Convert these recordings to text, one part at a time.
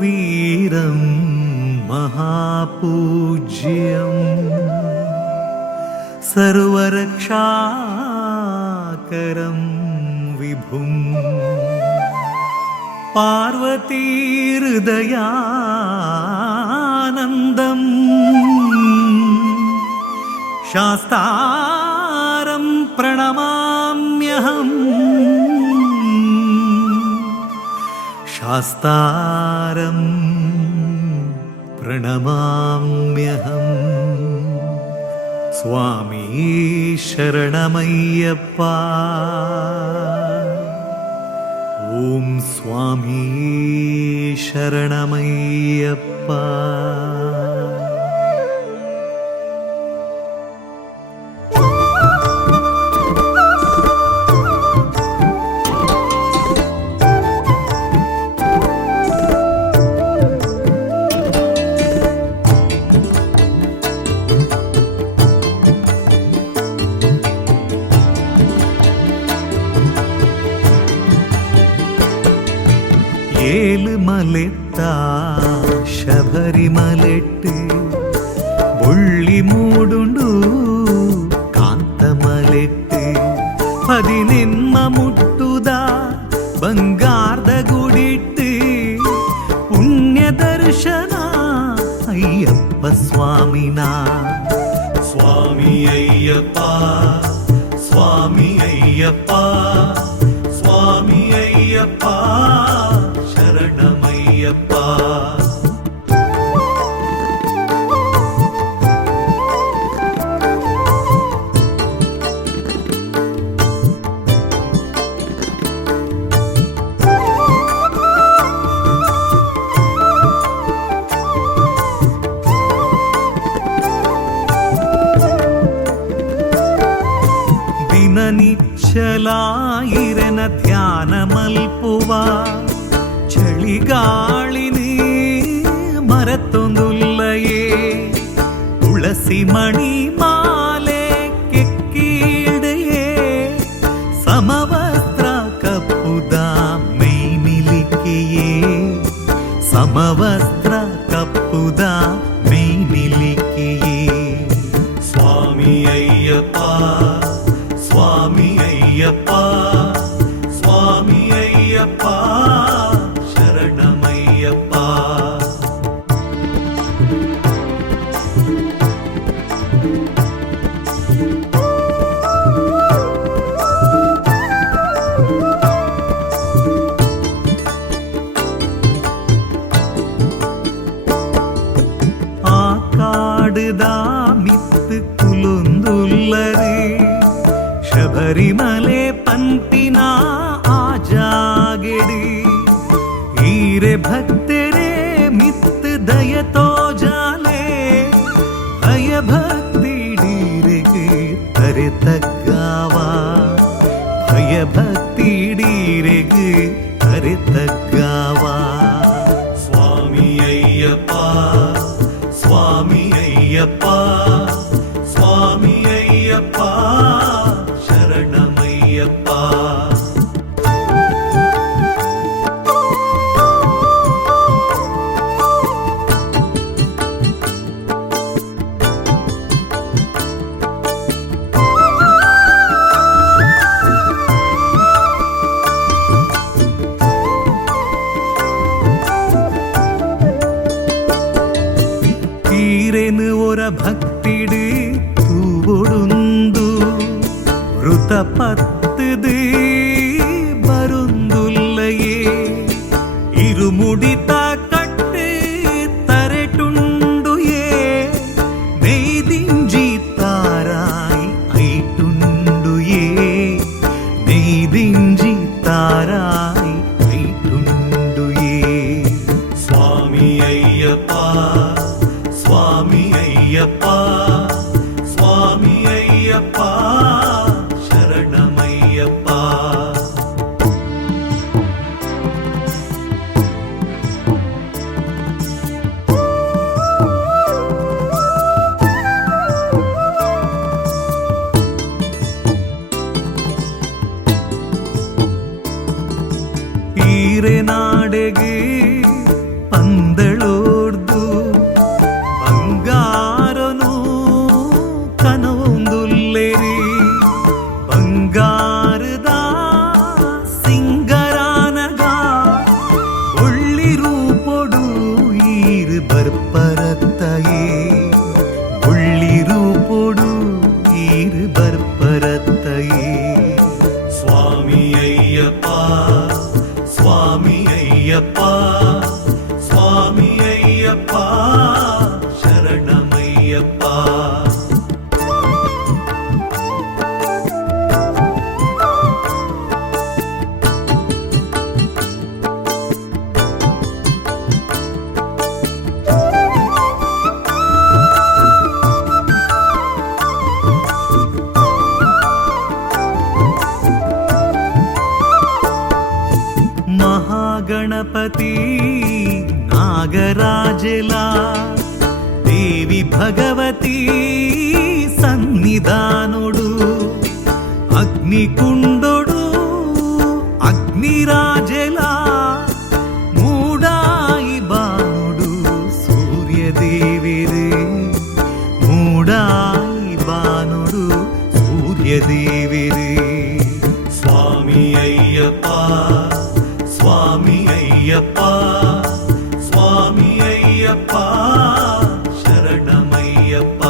वीरं महापूज्यं सर्वरक्षाकरं विभुं पार्वतीहृदयानन्दं शास्तारं प्रणमाम्यहम् शास्तारं प्रणमाम्यहम् स्वामी शरणमय्यप्पा ॐ स्वामी शरणमय्यप्पा ഏലുമലെത്താ ശബരിമലെട്ട് ബൊള്ളി മൂടുണ്ടു കാന്തമലെട്ട് പതിനെന്മ മുട്ടുದ ಬಂಗಾರದ ಗುಡಿಟ್ಟು ಪುಣ್ಯ ದರ್ಶನ ಅಯ್ಯಪ್ಪ ಸ್ವಾಮಿನ ಸ್ವಾಮಿ ಅಯ್ಯಪ್ಪ ಸ್ವಾಮಿ ಅಯ್ಯಪ್ಪ ಸ್ವಾಮಿ ಅಯ್ಯಪ್ಪ ಶರಣಮಯ್ಯಪ್ಪ ദിനനിശ്ചലായിരന ധ്യാനമൽപ്പുവ ചളിಗಾಳಿನಿ ಮರೆತೊಂದುಲ್ಲಯೇ ತುಳಸಿ ಮಣಿ ಮಾಲೆ ಕೆಕ್ಕಿಡೆಯೇ ಸಮವಸ್ತ್ರ ಕಪ್ಪುದ ಮೈನಿಲಿಕೆಯೇ ಸಮವಸ್ತ್ರ ಕಪ್ಪುದ ಮೈನಿಲಿಕೆಯೇ ಸ್ವಾಮಿ ಅಯ್ಯಪ್ಪ ಸ್ವಾಮಿ ಅಯ್ಯಪ್ಪ ಸ್ವಾಮಿ ಅಯ್ಯಪ್ಪ ಶರಣಮಯ್ಯಪ್ಪ ಆ ಕಾಡುದ ಮಿತ್ತು ಕುಲೊಂದುಲ್ಲರೇ ಶಬರಿಮಲೆ ಪಂಪಿನ ಆಜಾಗೆಡಿ ಈರೆ ಭಕ್ತರೇ ಮಿತ್ ದಯತೋ ಜಾಲೆ ಭಯ ಭಕ್ತಿ ಡೀರೆಗೆ ತರೆ ತಗ್ಗಾವ ಭಯ ಭಕ್ತಿ ಡೀರೆಗೆ ತರೆ ತಗ್ಗಾವ ಸ್ವಾಮಿ ಅಯ್ಯಪ್ಪ ಸ್ವಾಮಿ ಅಯ್ಯಪ್ಪ ಸ್ವಾಮಿ ಅಯ್ಯಪ್ಪ ಶರಣಮಯ್ಯಪ್ಪ ತೀರೆನು ಒರ ಭಕ್ತಿಡು ತೂವೊಡುಂದು ವೃತ ಪತ್ತದು ಬರುಂದುಲ್ಲಯೇ ಇರುಮುಡಿತ ಕಟ್ಟು ತರೆಟುಂಡುಯೇ നെയ്തിഞ്ചി താരായി ഐട്ടുണ്ടുയേ നെയ്തിഞ്ചി താരായി ഐട്ടുണ്ടുയേ സ്വാമി അയ്യപ്പ സ്വാമി അയ്യപ്പ സ്വാമി അയ്യപ്പ ശരണമയ്യപ്പ ಈರೆ ನಾಡೆಗೆ பரத்தையே உள்ளிருப்பொடு ஈறுபற்பரத்தையே சுவாமி ஐயப்பா சுவாமி ஐயப்பா சுவாமி ஐயப்பா சரணமையப்பா గణపతి నాగరాజలా దేవి భగవతి సన్నిధానుడు అగ్నికుండుడు అగ్నిరాజలా మూడాయి బాణుడు సూర్యదేవిరే మూడాయి బాణుడు సూర్యదేవిరే స్వామి అయ్యప్ప స్వామి అయ్యప్ప స్వామి అయ్యప్ప శరణమయ్యప్ప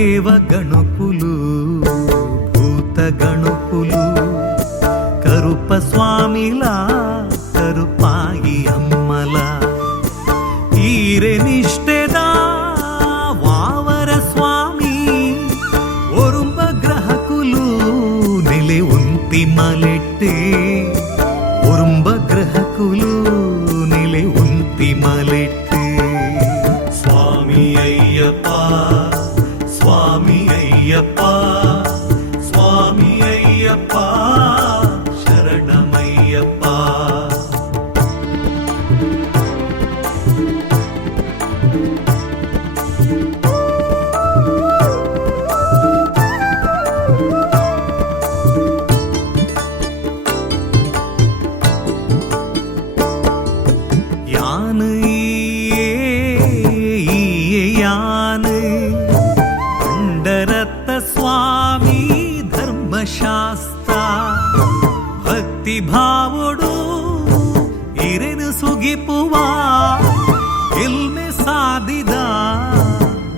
దేవగణుకులు భూతగణుకులు కరుప స్వామిలా కరుపాయి అమ్మలా ಈರೆನಿಷ್ಟೆದ ವಾವರ ಸ್ವಾಮಿ ಒರುಂಬ ಗ್ರಹಕುಲು ನೆಲೆ ಉಂತಿ ಮಲೆಟ್ಟೆ ಒರುಂಬ ಗ್ರಹಕುಲು ನೆಲೆ ಉಂತಿ ಮಲೆಟ್ಟೆ ಸ್ವಾಮಿ ಅಯ್ಯಪ್ಪ ಸ್ವಾಮಿ ಅಯ್ಯಪ್ಪ ಸ್ವಾಮಿ ಅಯ್ಯಪ್ಪ ಶರಣಮಯ್ಯಪ್ಪ పండరత్న స్వామి ధర్మశాస్త్ర భక్తి భావుడు ఇరెను సుగిపువా ఎల్మె సాదిదా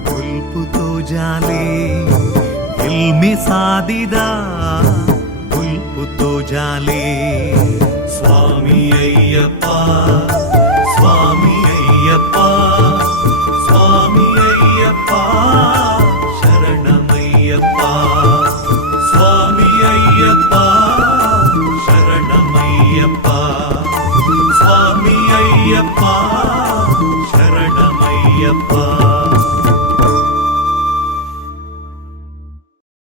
గుల్పుతో జాలే ఎల్మె సాదిదా గుల్పుతో జాలే స్వామి అయ్యప్ప స్వామి అయ్యప్ప స్వామి అయ్యప్ప శరణమయ్యప్ప స్వామి అయ్యప్ప శరణమయ్యప్ప స్వామి అయ్యప్ప శరణమయ్యప్ప